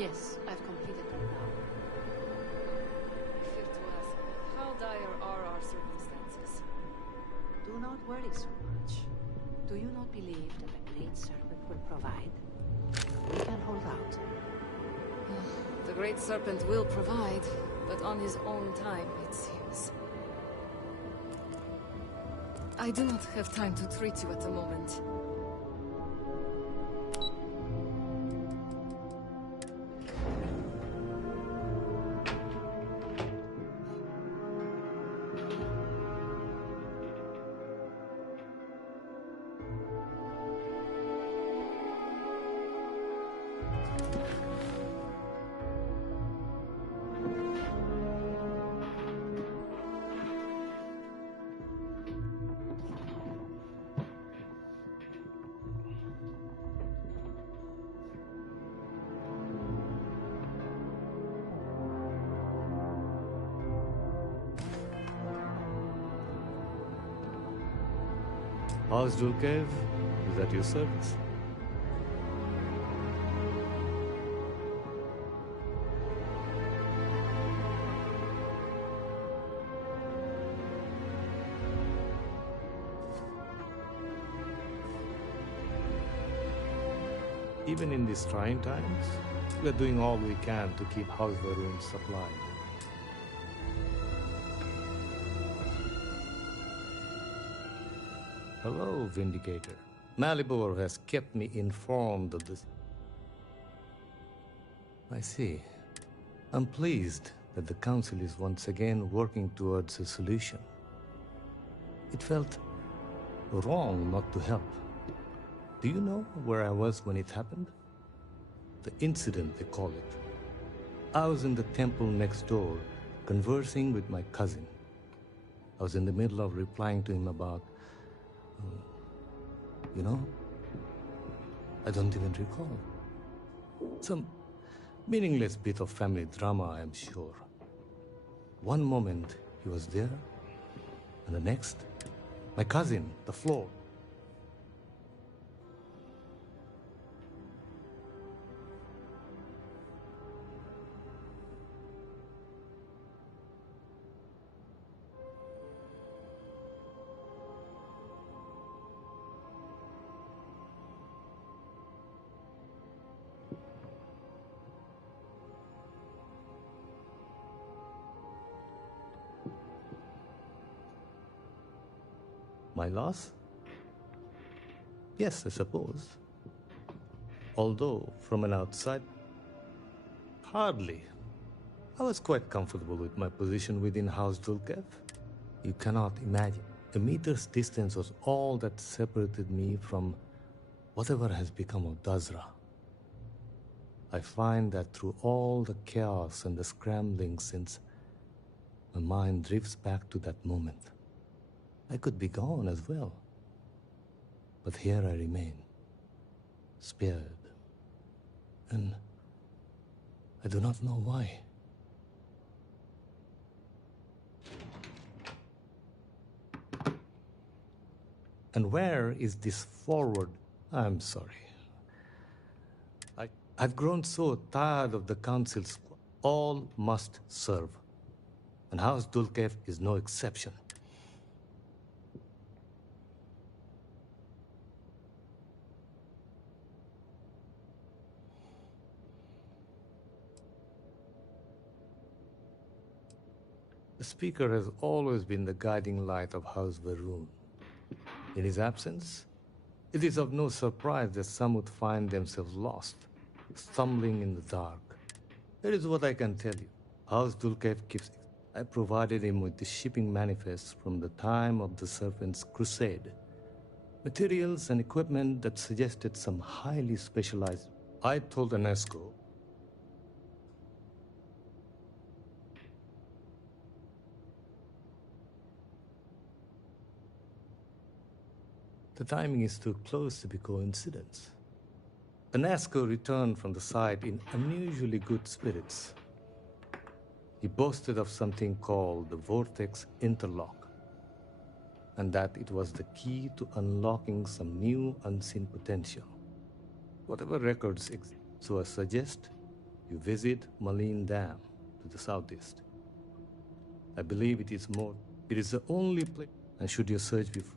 Yes, I've completed them now. I fear to ask, how dire are our circumstances? Do not worry so much. Do you not believe that the Great Serpent will provide? We can hold out. The Great Serpent will provide, but on his own time, it seems. I do not have time to treat you at the moment. House Dulkev is at your service. Even in these trying times, we are doing all we can to keep House Varun supplied. Hello, Vindicator. Malibor has kept me informed of this. I see. I'm pleased that the Council is once again working towards a solution. It felt wrong not to help. Do you know where I was when it happened? The incident, they call it. I was in the temple next door, conversing with my cousin. I was in the middle of replying to him about... you know? I don't even recall. Some meaningless bit of family drama, I am sure. One moment, he was there, and the next, my cousin, the floor. My loss? Yes, I suppose. Although, from an outside, hardly. I was quite comfortable with my position within House Dulkev. You cannot imagine. A meter's distance was all that separated me from whatever has become of Dazra. I find that through all the chaos and the scrambling since, my mind drifts back to that moment. I could be gone as well. But here I remain, spared. And I do not know why. And where is this forward? I'm sorry. I've grown so tired of the Council's all must serve. And House Dulkev is no exception. The Speaker has always been the guiding light of House Varun. In his absence, it is of no surprise that some would find themselves lost, stumbling in the dark. Here is what I can tell you. House Dulkev keeps... I provided him with the shipping manifests from the time of the Serpent's crusade. Materials and equipment that suggested some highly specialized... I told Anesco the timing is too close to be coincidence. Anasco returned from the site in unusually good spirits. He boasted of something called the Vortex Interlock, and that it was the key to unlocking some new unseen potential. Whatever records exist, so I suggest You visit Malin Dam to the southeast. I believe it is the only place. And should your search be fruitful,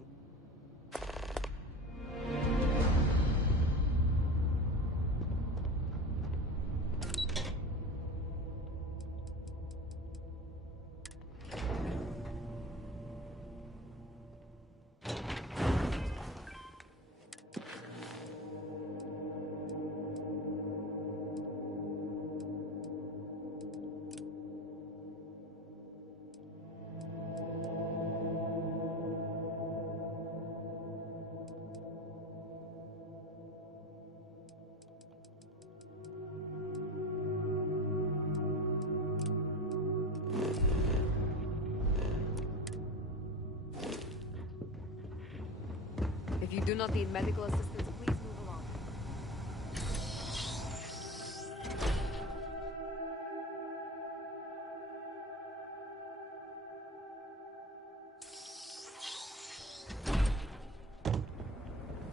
If you do not need medical assistance, please move along.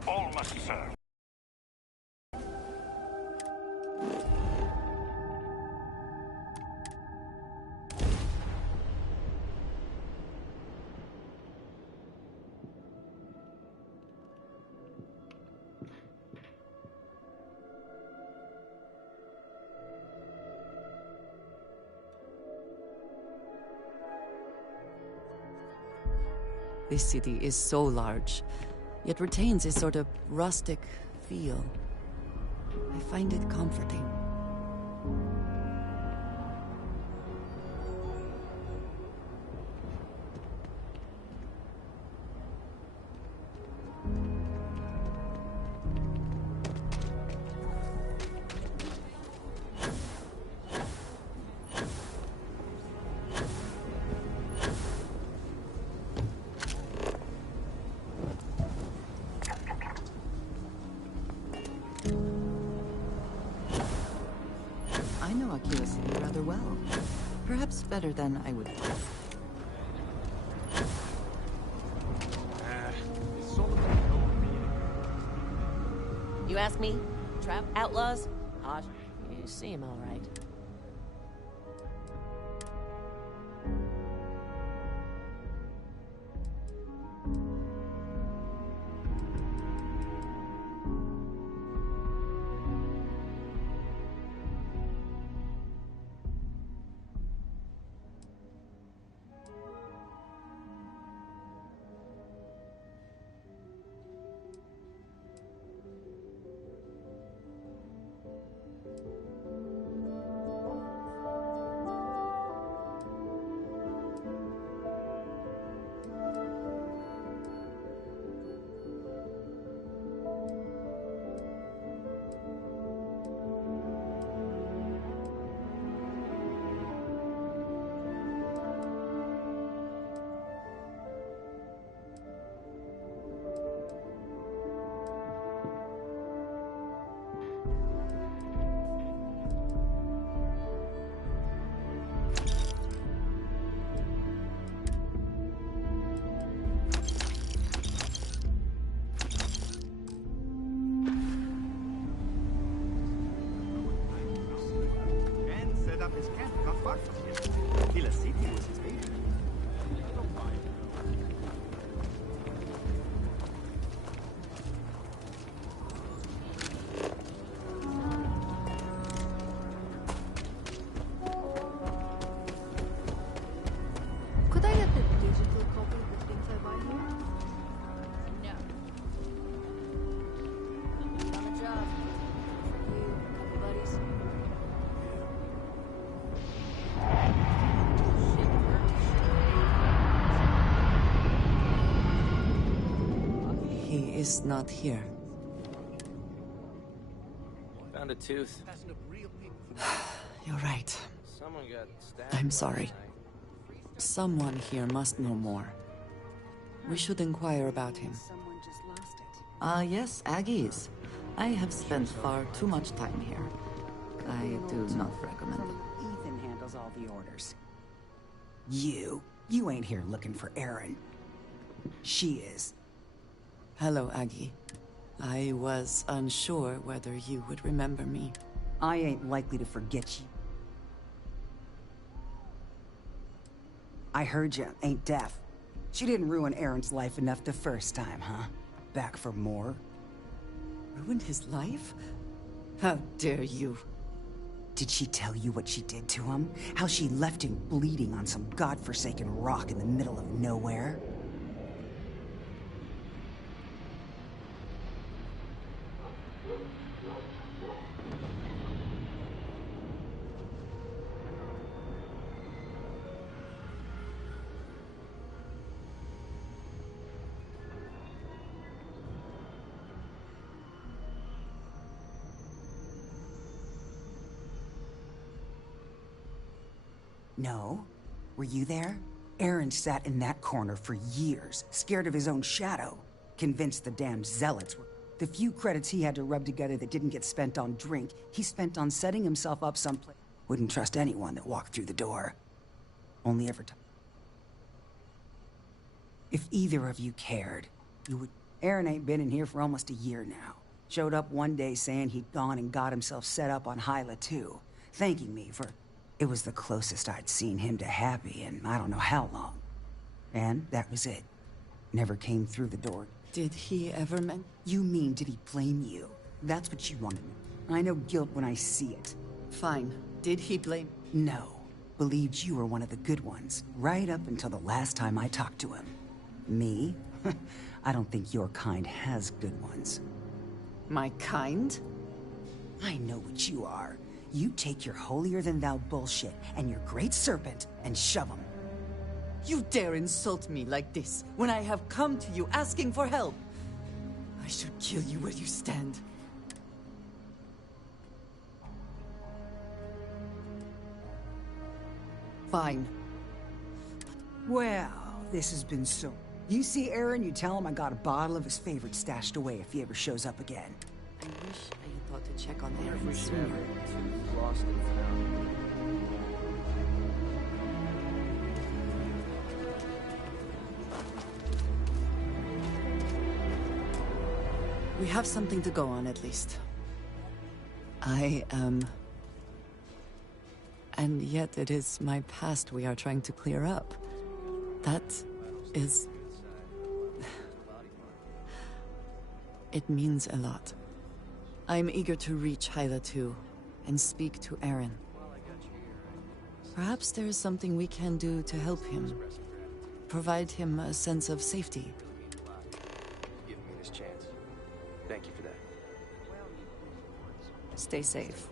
All must serve. This city is so large, yet retains a sort of rustic feel. I find it comforting. I know Akira City rather well. Perhaps better than I would think. You ask me? Trap outlaws? Hot. You seem all right. Could I get the digital copy of the things I buy here? No. On the job. You, couple buddies. He is not here. Found a tooth. You're right. Someone got stabbed. I'm last sorry. night. Someone here must know more. We should inquire about him. Someone just lost it. Ah, yes, Aggies. I have spent far too much time here. I do not recommend it. Ethan handles all the orders. You ain't here looking for Erin. She is. Hello, Aggie. I was unsure whether you would remember me. I ain't likely to forget you. I heard you ain't deaf. She didn't ruin Aaron's life enough the first time, huh? Back for more? Ruined his life? How dare you? Did she tell you what she did to him? How she left him bleeding on some godforsaken rock in the middle of nowhere? No? Were you there? Aaron sat in that corner for years, scared of his own shadow, convinced the damn zealots were... The few credits he had to rub together that didn't get spent on drink, he spent on setting himself up someplace. Wouldn't trust anyone that walked through the door. Only ever time. If either of you cared, you would... Aaron ain't been in here for almost a year now. Showed up one day saying he'd gone and got himself set up on Hyla too, thanking me for... It was the closest I'd seen him to happy in I don't know how long. And that was it. Never came through the door. Did he ever You mean, did he blame you? That's what you want to know. I know guilt when I see it. Fine. Did he blame... No. Believed you were one of the good ones, right up until the last time I talked to him. Me? I don't think your kind has good ones. My kind? I know what you are. You take your holier-than-thou bullshit and your great serpent and shove them. You dare insult me like this when I have come to you asking for help. I should kill you where you stand. Fine. Well, this has been so... You see Aaron, you tell him I got a bottle of his favorite stashed away if he ever shows up again. I wish I had thought to check on If Aaron we should sooner. have two lost and found. We have something to go on, at least. I am... And yet it is my past we are trying to clear up. That is... It means a lot. I'm eager to reach Hyla too, and speak to Aaron. Perhaps there is something we can do to help him. Provide him a sense of safety. Giving me this chance. Thank you for that. Stay safe.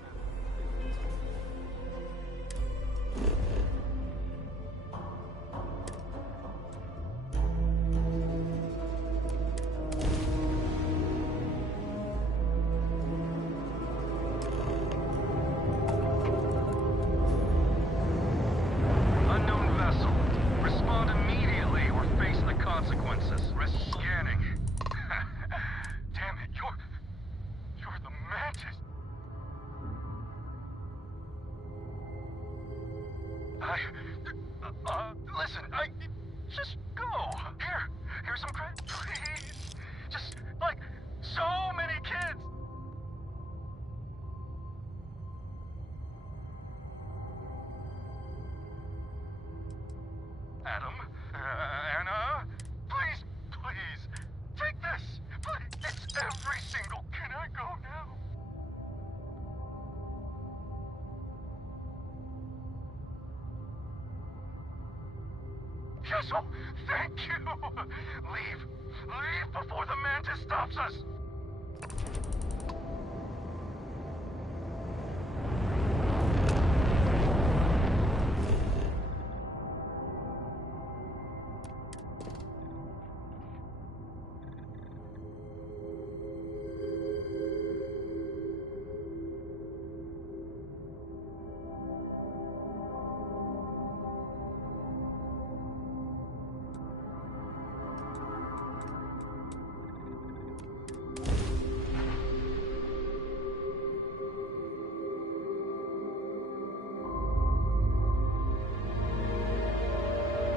Unknown vessel. Respond immediately or face the consequences. Risk scanning. Damn it, you're the Mantis. Listen, just go. Here's some credit, please. Just, like, so many kids. Adam, Anna, please, take this. Please, it's every single. Can I go now? Yes, oh, thank you. Leave before the Mantis stops us.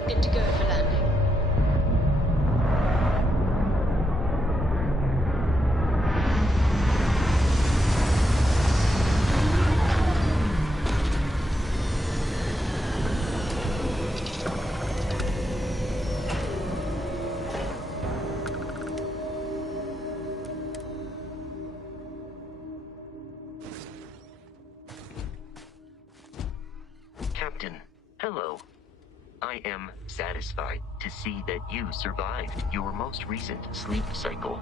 Good to go for landing. Captain. Hello. I am satisfied to see that you survived your most recent sleep cycle.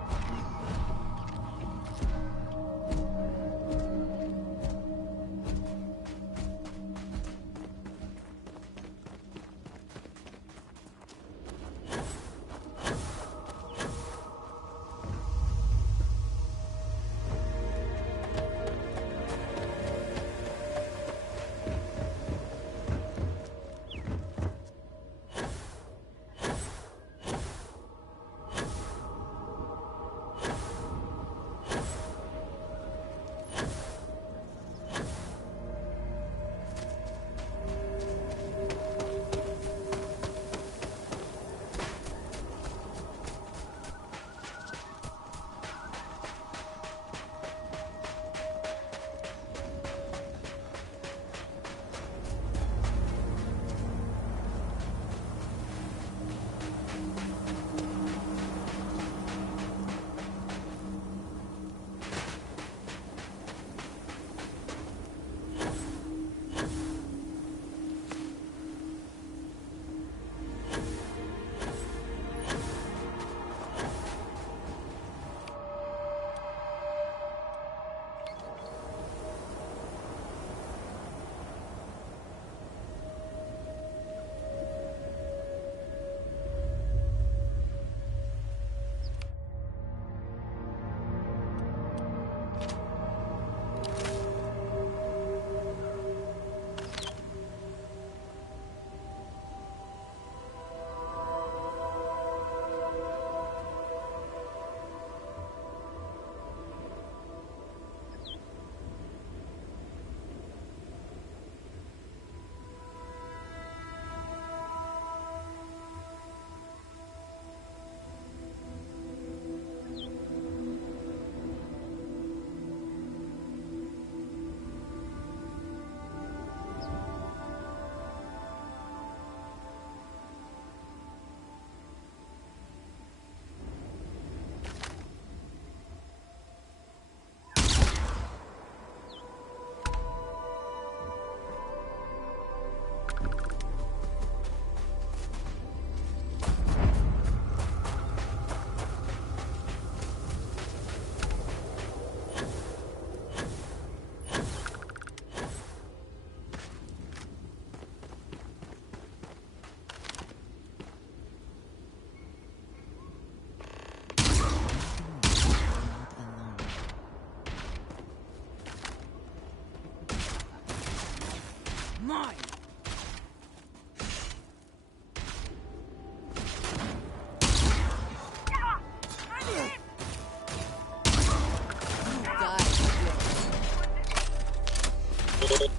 Mine!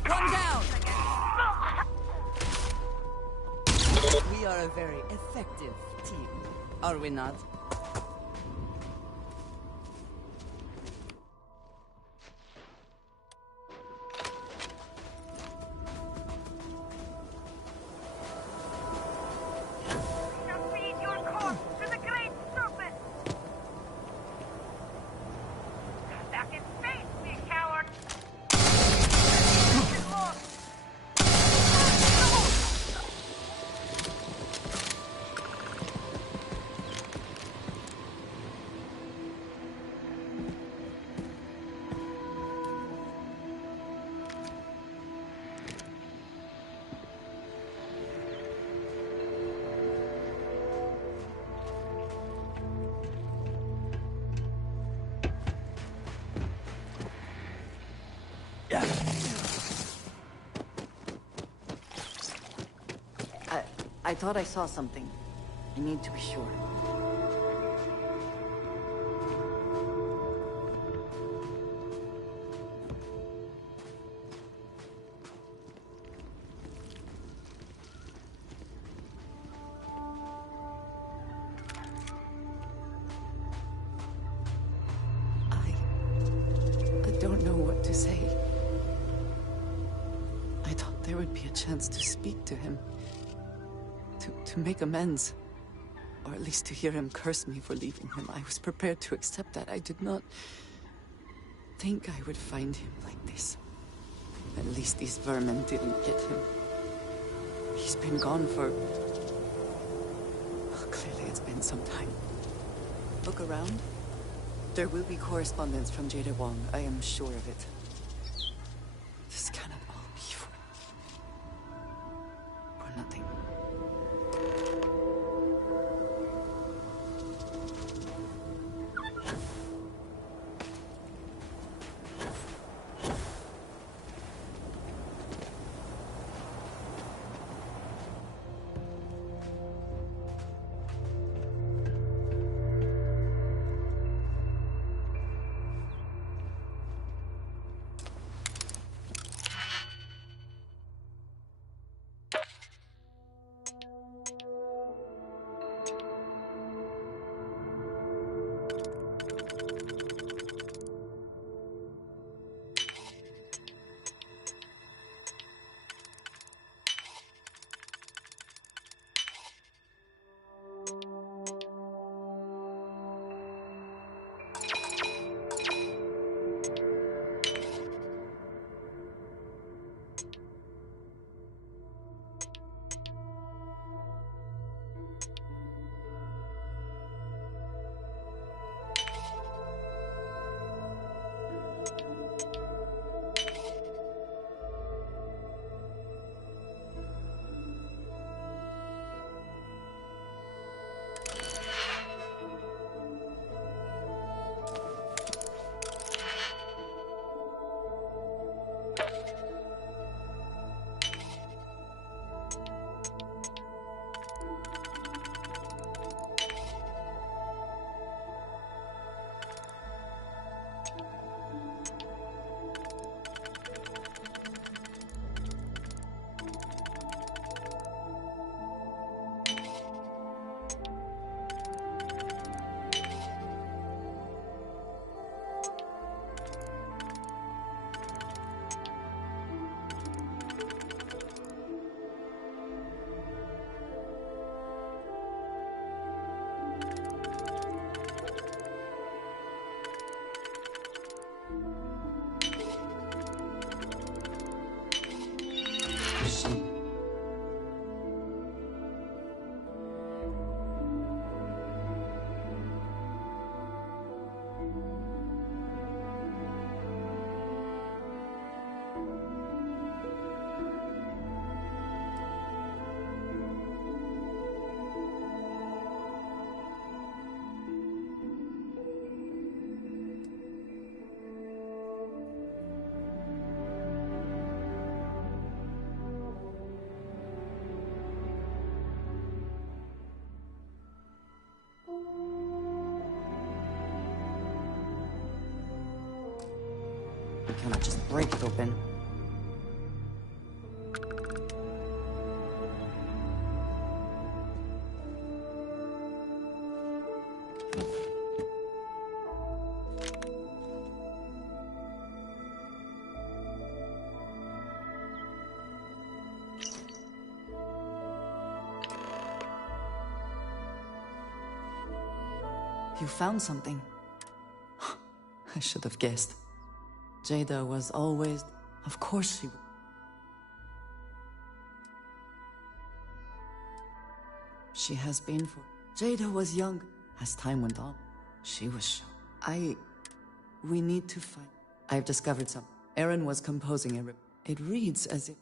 One down! We are a very effective team, are we not? I thought I saw something. I need to be sure. I don't know what to say. I thought there would be a chance to speak to him. To make amends. Or at least to hear him curse me for leaving him. I was prepared to accept that. I did not think I would find him like this. At least these vermin didn't get him. He's been gone for... Clearly it's been some time. Look around. There will be correspondence from Jada Wong, I am sure of it. This cannot all be for nothing. I cannot just break it open. You found something. I should have guessed. Jada was always... Of course she would. She has been for... Jada was young. As time went on, she was shocked. We need to find... I've discovered something. Aaron was composing a... It reads as if...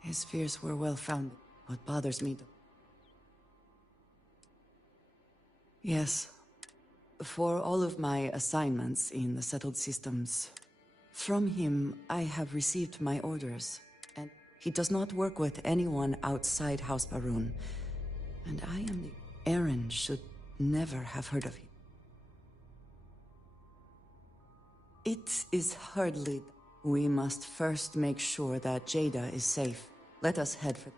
His fears were well-founded. What bothers me, though... Yes. For all of my assignments in the settled systems, from him I have received my orders, and he does not work with anyone outside House Baroon. And I am the... Aaron should never have heard of him. It is hardly... We must first make sure that Jada is safe. Let us head for...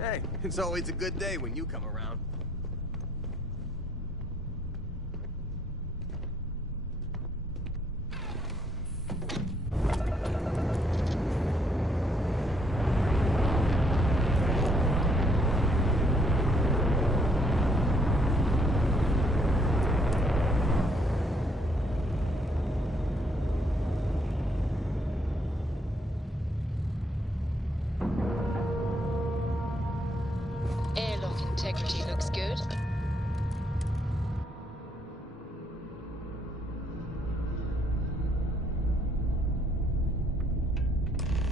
Hey, it's always a good day when you come around. Airlock integrity looks good.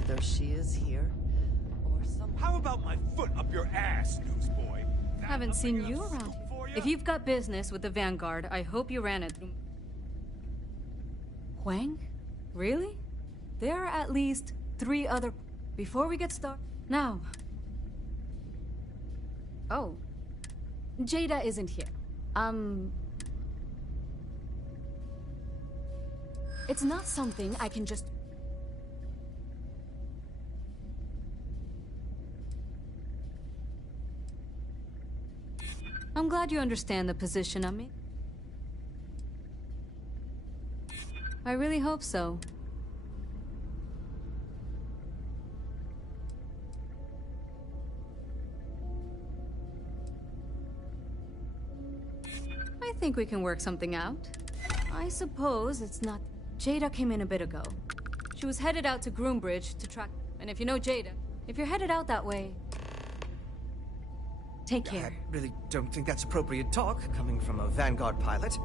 Either she is here, or someone... How about my foot up your ass, newsboy? Haven't seen you around here. If you've got business with the Vanguard, I hope you ran it through... Huang? Really? There are at least 3 other... Before we get started... Now... Oh. Jada isn't here. It's not something I can just... I'm glad you understand the position I'm in. I really hope so. I think we can work something out. I suppose it's not... Jada came in a bit ago. She was headed out to Groombridge to track... And if you know Jada, if you're headed out that way... Take care. I really don't think that's appropriate talk, coming from a Vanguard pilot.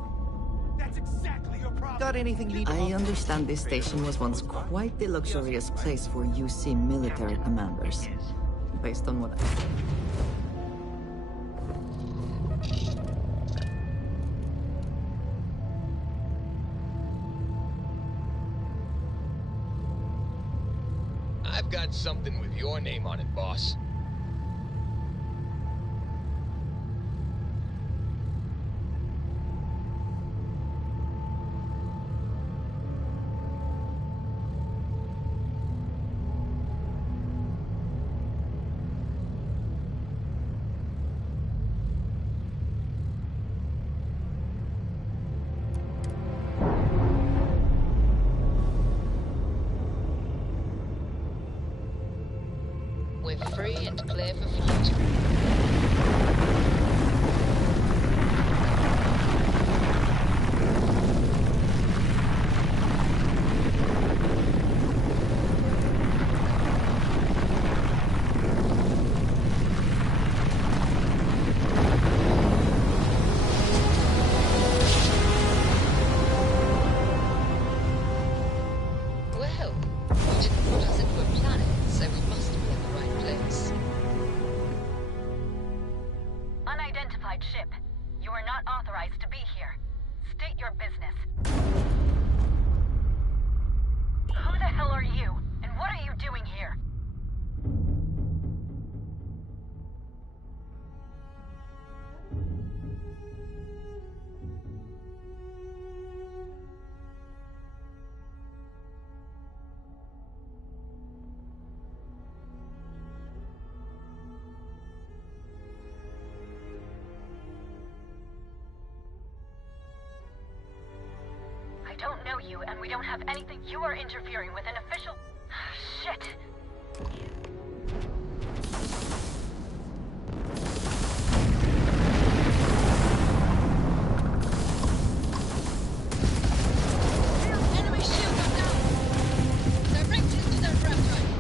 That's exactly your problem. Got anything you need? I understand this station was once quite the luxurious place for UC military commanders. Based on what I've got something with your name on it, boss. We're free and clear for flight. Well, Well, you didn't put us into a planet, so we must be in the right place. Unidentified ship. You are not authorized to be here. State your business. Who the hell are you? And what are you doing here? I don't know you, and we don't have anything. You are interfering with an official... Shit! Enemy shield are down! Directly to their grab drive.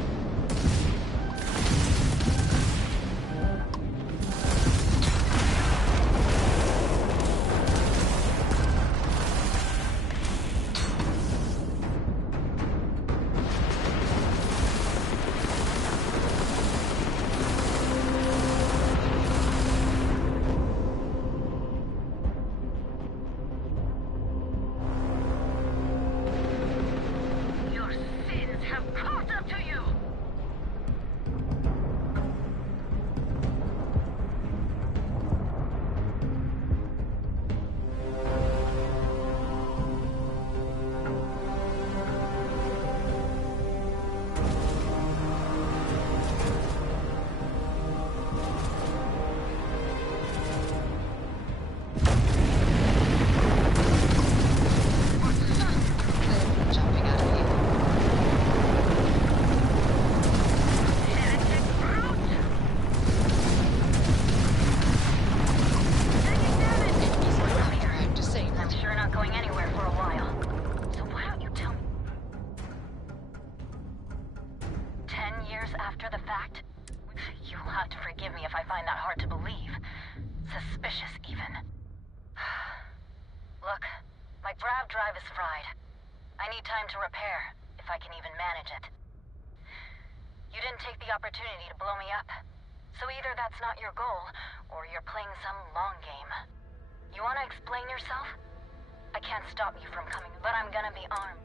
Your sins have caught up to you! Jumping out of here. Heretic brute! Enemies are right. I'm disabled. I'm sure not going anywhere for a while. So why don't you tell me? 10 years after the fact? You'll have to forgive me if I find that hard to believe. Suspicious, even. Look, my grav drive is fried. I need time to repair, if I can even manage it. You didn't take the opportunity to blow me up. So either that's not your goal, or you're playing some long game. You want to explain yourself? I can't stop you from coming, but I'm gonna be armed.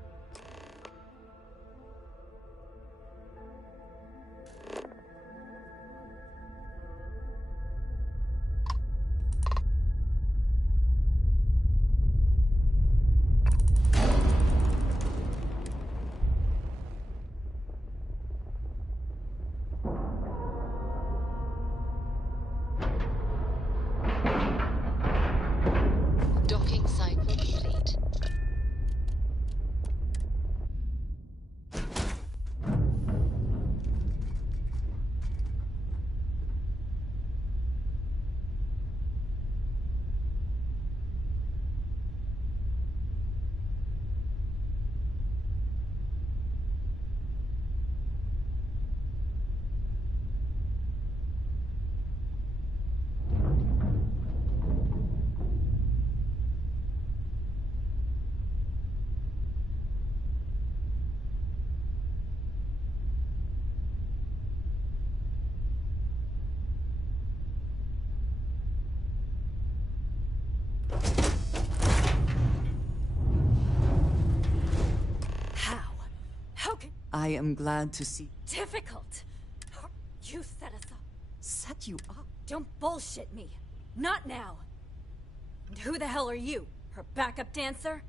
Docking cycle complete. I am glad to see. Difficult. You set us up. Set you up? Don't bullshit me. Not now. And who the hell are you? Her backup dancer?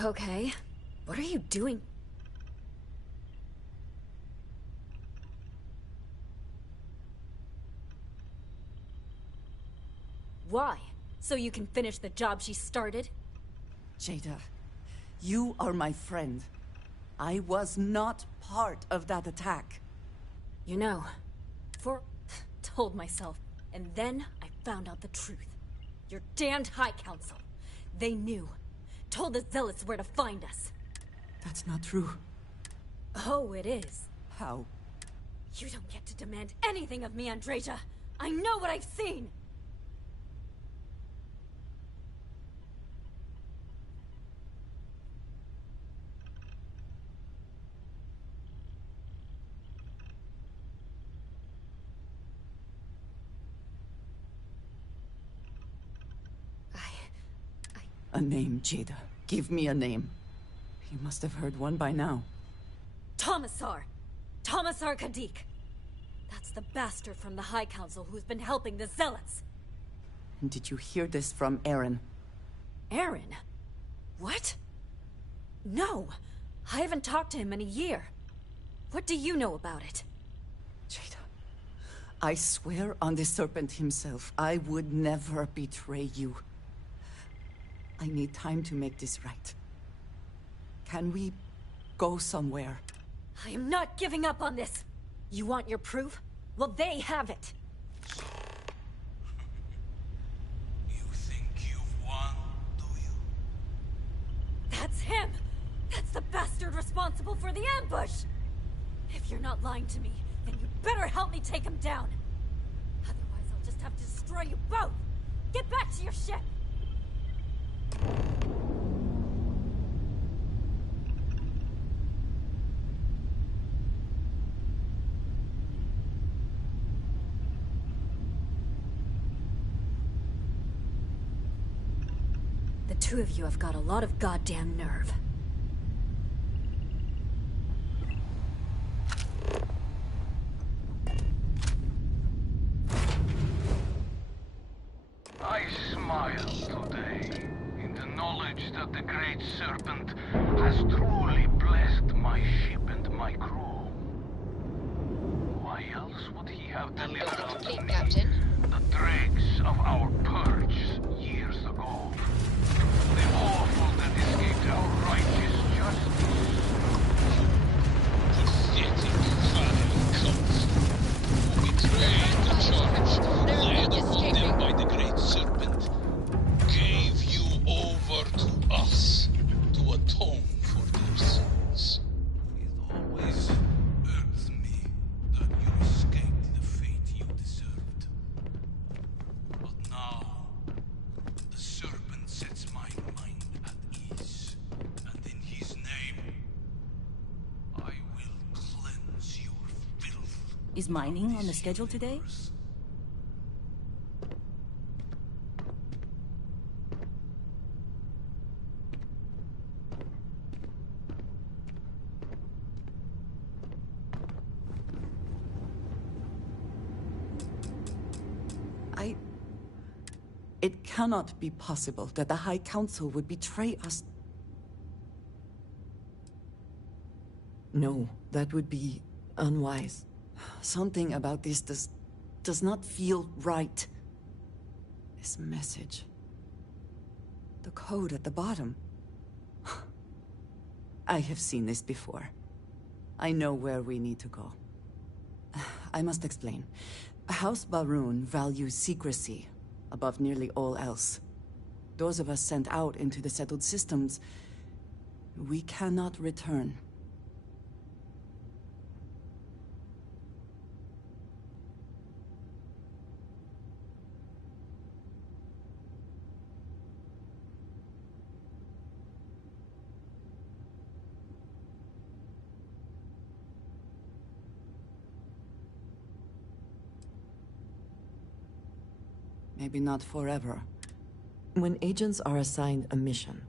Okay. What are you doing? Why? So you can finish the job she started? Jada, you are my friend. I was not part of that attack. You know, told myself, and then I found out the truth. Your damned High Council. They knew. Told the Zealots where to find us. That's not true. Oh, it is. How? You don't get to demand anything of me, Andreja. I know what I've seen! A name, Jada. Give me a name. You must have heard one by now. Tomasar! Tomasar Kadik! That's the bastard from the High Council who's been helping the Zealots! And did you hear this from Aaron? Aaron? What? No! I haven't talked to him in a year. What do you know about it? Jada, I swear on the Serpent himself, I would never betray you. I need time to make this right. Can we go somewhere? I am not giving up on this! You want your proof? Well, they have it! You think you've won, do you? That's him! That's the bastard responsible for the ambush! If you're not lying to me, then you better help me take him down! Otherwise, I'll just have to destroy you both! Get back to your ship! The two of you have got a lot of goddamn nerve. I smile today in the knowledge that the Great Serpent has truly blessed my ship and my crew. Why else would he have delivered to me the dregs of our purge years ago? The awful that escaped our righteous justice. Pathetic family cult who betrayed the charge laid upon them by the Great Serpent, gave you over to us to atone for their sins. It always irks me that you escaped the fate you deserved. But now, the Serpent sets my mind at ease, and in his name, I will cleanse your filth. Is mining on the schedule today? It cannot be possible that the High Council would betray us. No, that would be unwise. Something about this does not feel right. This message. The code at the bottom. I have seen this before. I know where we need to go. I must explain. House Baroon values secrecy above nearly all else. Those of us sent out into the settled systems, we cannot return. Maybe not forever. When agents are assigned a mission,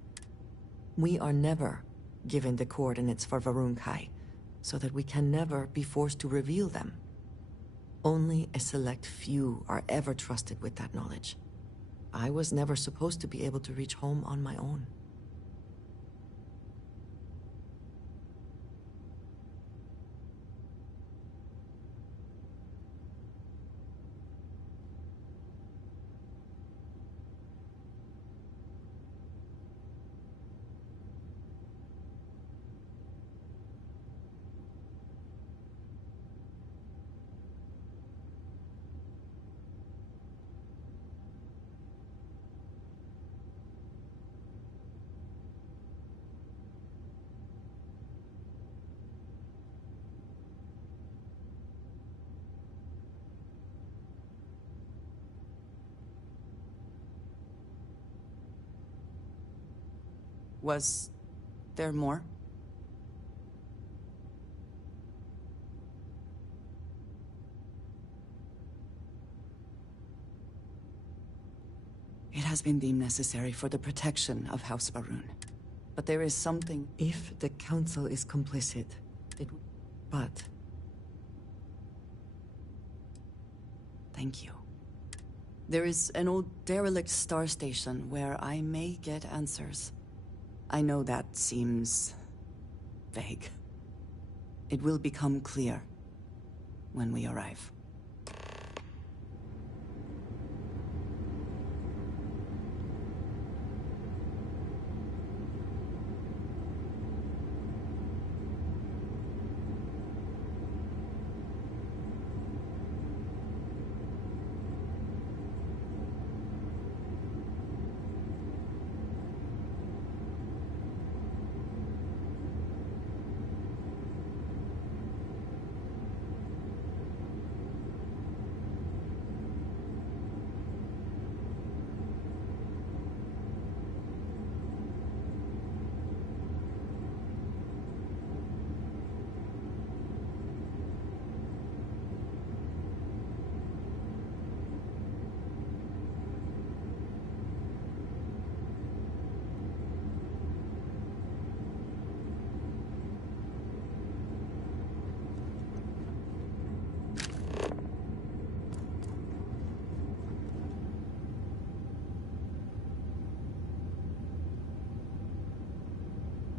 we are never given the coordinates for Varun Kai, so that we can never be forced to reveal them. Only a select few are ever trusted with that knowledge. I was never supposed to be able to reach home on my own. Was there more? It has been deemed necessary for the protection of House Varun. But there is something... If the Council is complicit, it... But... Thank you. There is an old derelict star station where I may get answers. I know that seems... vague. It will become clear when we arrive.